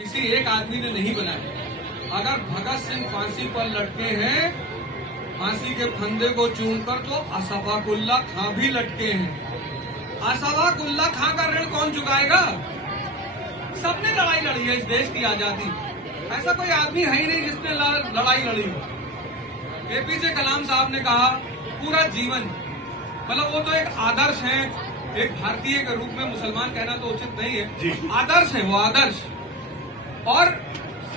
किसी एक आदमी ने नहीं बनाया। अगर भगत सिंह फांसी पर लटके हैं, फांसी के फंदे को चूमकर, तो अशफाकुल्ला खां भी लटके हैं। अशफाकुल्ला खां का ऋण कौन चुकाएगा? सबने लड़ाई लड़ी है इस देश की आजादी। ऐसा कोई आदमी है ही नहीं जिसने लड़ाई लड़ी हो। एपीजे कलाम साहब ने कहा पूरा जीवन, मतलब वो तो एक आदर्श है, एक भारतीय के रूप में मुसलमान कहना तो उचित नहीं है, आदर्श है वो, आदर्श। और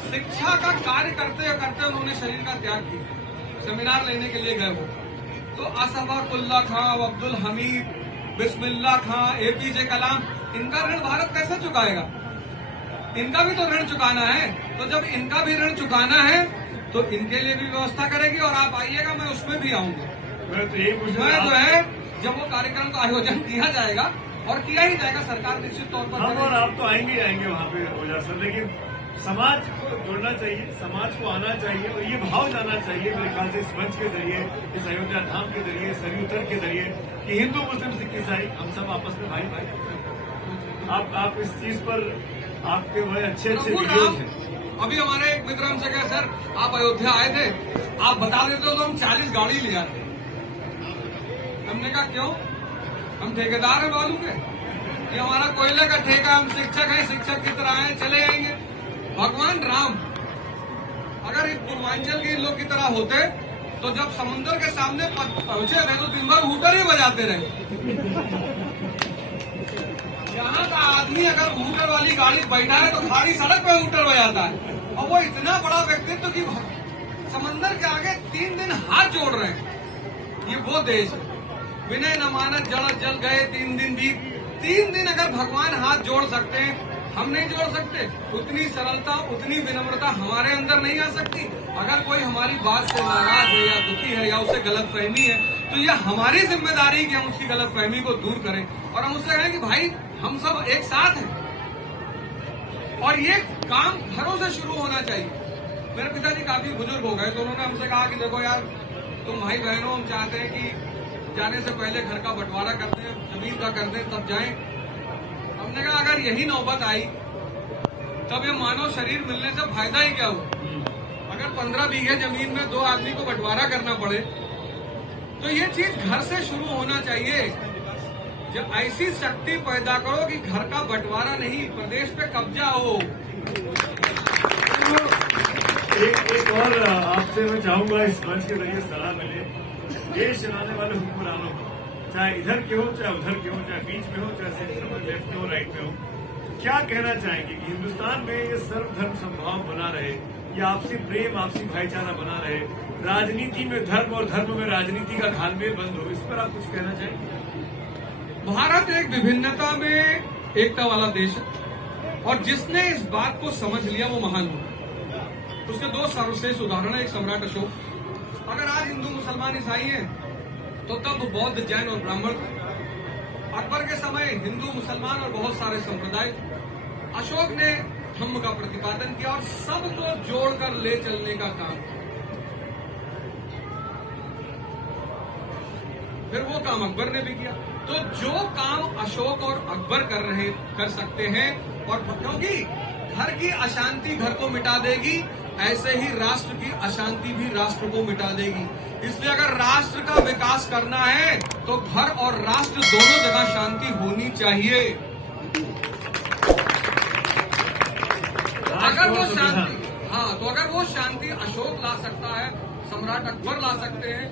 शिक्षा का कार्य करते करते उन्होंने शरीर का त्याग किया। सेमिनार लेने के लिए गए वो, तो अशफाकुल्ला खां, अब्दुल हमीद, बिस्मिल्लाह खां, एपीजे कलाम, इनका ऋण भारत कैसे चुकाएगा? इनका भी तो ऋण चुकाना है। तो जब इनका भी ऋण चुकाना है तो इनके लिए भी व्यवस्था करेगी, और आप आइएगा, मैं उसमें भी आऊंगा। मैं जो है, जब वो कार्यक्रम का आयोजन किया जाएगा, और किया ही जाएगा, सरकार निश्चित तौर पर हम और आप तो आएंगे वहाँ पे हो सर, लेकिन समाज को जुड़ना चाहिए, समाज को आना चाहिए, और ये भाव जाना चाहिए मेरे ख्याल से इस मंच के जरिए, इस अयोध्या धाम के जरिए, सरयू तट के जरिए, कि हिंदू मुस्लिम सिख ईसाई हम सब आपस में भाई भाई। आप इस चीज पर आपके बड़े अच्छे वीडियोज हैं। अभी हमारे एक मित्र हमसे कहे, सर आप अयोध्या आए थे, आप बता देते हो तो हम 40 गाड़ी ले आते। हमने कहा क्यों? हम ठेकेदार हैं, मालूम है कि हमारा कोयले का ठेका, हम शिक्षक हैं, शिक्षक की तरह हैं, चले जाएंगे। भगवान राम अगर इस पूर्वांचल के लोग की तरह होते तो जब समुद्र के सामने पहुंचे थे तो दिन भर हूटर ही बजाते रहे। यहाँ का आदमी अगर हूटर वाली गाड़ी बैठा है तो खाड़ी सड़क पे हूटर बजाता है, और वो इतना बड़ा व्यक्तित्व कि समंदर के आगे 3 दिन हाथ जोड़ रहे हैं। ये वो देश है, विनय न मानत जड़ जल गए 3 दिन बीत। 3 दिन अगर भगवान हाथ जोड़ सकते हैं, हम नहीं जोड़ सकते? उतनी सरलता, उतनी विनम्रता हमारे अंदर नहीं आ सकती? अगर कोई हमारी बात से नाराज है या दुखी है या उसे गलतफहमी है, तो यह हमारी जिम्मेदारी कि हम उसकी गलतफहमी को दूर करें, और हम उससे कहें कि भाई हम सब एक साथ हैं। और ये काम घरों से शुरू होना चाहिए। मेरे पिताजी काफी बुजुर्ग हो गए, तो उन्होंने हमसे कहा कि देखो यार, तुम भाई बहनों, हम चाहते हैं कि जाने से पहले घर का बंटवारा कर दें, जमीन का कर दें, तब जाएं। हमने कहा अगर यही नौबत आई तब ये मानव शरीर मिलने से फायदा ही क्या हुआ? अगर 15 बीघे जमीन में 2 आदमी को बंटवारा करना पड़े, तो ये चीज घर से शुरू होना चाहिए। जब ऐसी शक्ति पैदा करो कि घर का बंटवारा नहीं, प्रदेश पे कब्जा हो। एक और आपसे मैं चाहूंगा इस मंच के जरिए सलाह मिले देश चलाने वाले हुक्मरानों को, चाहे इधर के हो, चाहे उधर के हो, चाहे बीच में हो, चाहे सेंटर में, लेफ्ट में हो, राइट में हो, क्या कहना चाहेंगे कि हिंदुस्तान में ये सर्वधर्म समभाव बना रहे, ये आपसी प्रेम, आपसी भाईचारा बना रहे, राजनीति में धर्म और धर्म में राजनीति का घालमेल बंद हो, इस पर आप कुछ कहना चाहेंगे? भारत एक विभिन्नता में एकता वाला देश है, और जिसने इस बात को समझ लिया वो महान हुआ। उसके 2 सर्वश्रेष्ठ उदाहरण है। एक सम्राट अशोक। अगर आज हिंदू मुसलमान ईसाई हैं तो तब बौद्ध, जैन और ब्राह्मण। अकबर के समय हिंदू, मुसलमान और बहुत सारे संप्रदाय। अशोक ने धम्म का प्रतिपादन किया और सबको जोड़कर ले चलने का काम। फिर वो काम अकबर ने भी किया। तो जो काम अशोक और अकबर कर सकते हैं, और क्योंकि घर की अशांति घर को मिटा देगी, ऐसे ही राष्ट्र की अशांति भी राष्ट्र को मिटा देगी। इसलिए अगर राष्ट्र का विकास करना है तो घर और राष्ट्र दोनों जगह शांति होनी चाहिए। अगर वो शांति, तो अगर वो शांति अशोक ला सकता है, सम्राट अकबर ला सकते हैं,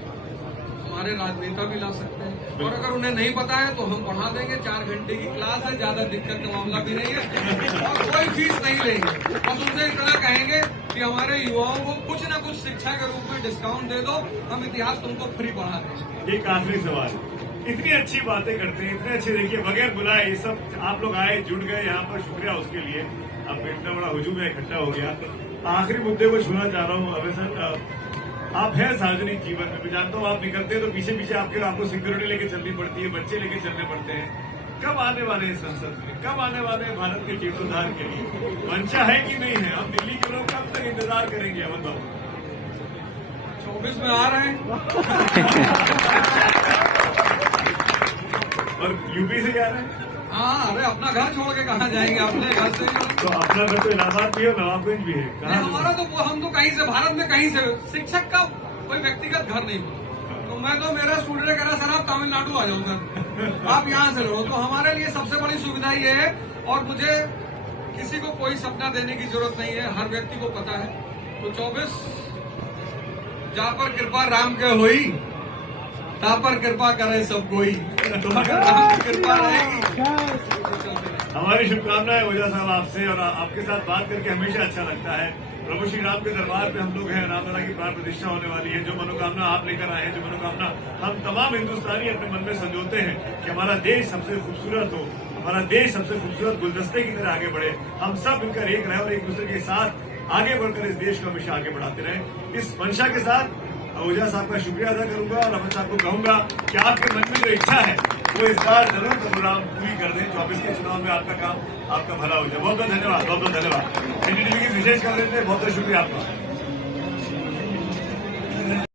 हमारे राजनेता भी ला सकते हैं। और अगर उन्हें नहीं पता है तो हम पढ़ा देंगे, 4 घंटे की क्लास है, ज्यादा दिक्कत का मामला भी नहीं है, और कोई फीस नहीं लेंगे। बस उनसे इतना कहेंगे कि हमारे युवाओं को कुछ न कुछ शिक्षा के रूप में डिस्काउंट दे दो, हम इतिहास तुमको फ्री पढ़ा देंगे। एक आखिरी सवाल, इतनी अच्छी बातें करते हैं, इतने अच्छे, देखिए बगैर बुलाए ये सब आप लोग आए, जुड़ गए यहाँ पर, शुक्रिया उसके लिए। अब इतना बड़ा हुजूम है, इकट्ठा हो गया। आखिरी मुद्दे को छूना चाह रहा हूँ। अबे सर, आप हैं सार्वजनिक जीवन में, मैं जानता हूँ आप निकलते हैं तो पीछे पीछे आपको सिक्योरिटी लेके चलनी पड़ती है, बच्चे लेके चलने पड़ते हैं। कब आने वाले हैं संसद में, कब आने वाले हैं भारत के जीर्णोद्धार के लिए? मंशा है कि नहीं है? हम दिल्ली के लोग कब तक इंतजार करेंगे? अमन बाबू 24 में आ रहे हैं। और यूपी से जा रहे हैं। हाँ, अरे अपना घर छोड़ के कहाँ जाएंगे, अपने घर से। तो अपना घर तो इलाहाबाद भी है, नवाबगंज भी है। नहीं, हमारा तो हम तो कहीं से, भारत में कहीं से शिक्षक का कोई व्यक्तिगत घर नहीं होता। तो मैं तो, मेरा स्टूडेंट कह रहा सर आप तमिलनाडु आ जाओ सर, आप यहाँ से लड़ो। तो हमारे लिए सबसे बड़ी सुविधा ये है, और मुझे किसी को कोई सपना देने की जरूरत नहीं है, हर व्यक्ति को पता है। तो 24 जहाँ पर कृपा राम के हुई, तहाँ पर कृपा करे सब कोई। तो अगर राम की कृपा रहेगी। हमारी शुभकामनाएं ओझा साहब आपसे, और आपके साथ बात करके हमेशा अच्छा लगता है। प्रभु श्री राम के दरबार पे हम लोग हैं, रामलला की प्राण प्रतिष्ठा होने वाली है। जो मनोकामना आप लेकर आए हैं, जो मनोकामना हम तमाम हिंदुस्तानी अपने मन में संजोते हैं कि हमारा देश सबसे खूबसूरत हो, हमारा देश सबसे खूबसूरत गुलदस्ते की तरह आगे बढ़े, हम सब मिलकर एक रहे और एक दूसरे के साथ आगे बढ़कर इस देश को हमेशा आगे बढ़ाते रहें। इस मंशा के साथ ओझा साहब का शुक्रिया अदा करूंगा, और अमित साहब को कहूंगा कि आपके मन में जो इच्छा है वो इस बार जरूर प्रभु राम पूरी कर दें। 24 के चुनाव में आपका काम, आपका भला हो जाए। बहुत बहुत धन्यवाद, बहुत बहुत धन्यवाद। एनडीटीवी की विशेष कवरेज में बहुत बहुत शुक्रिया आपका।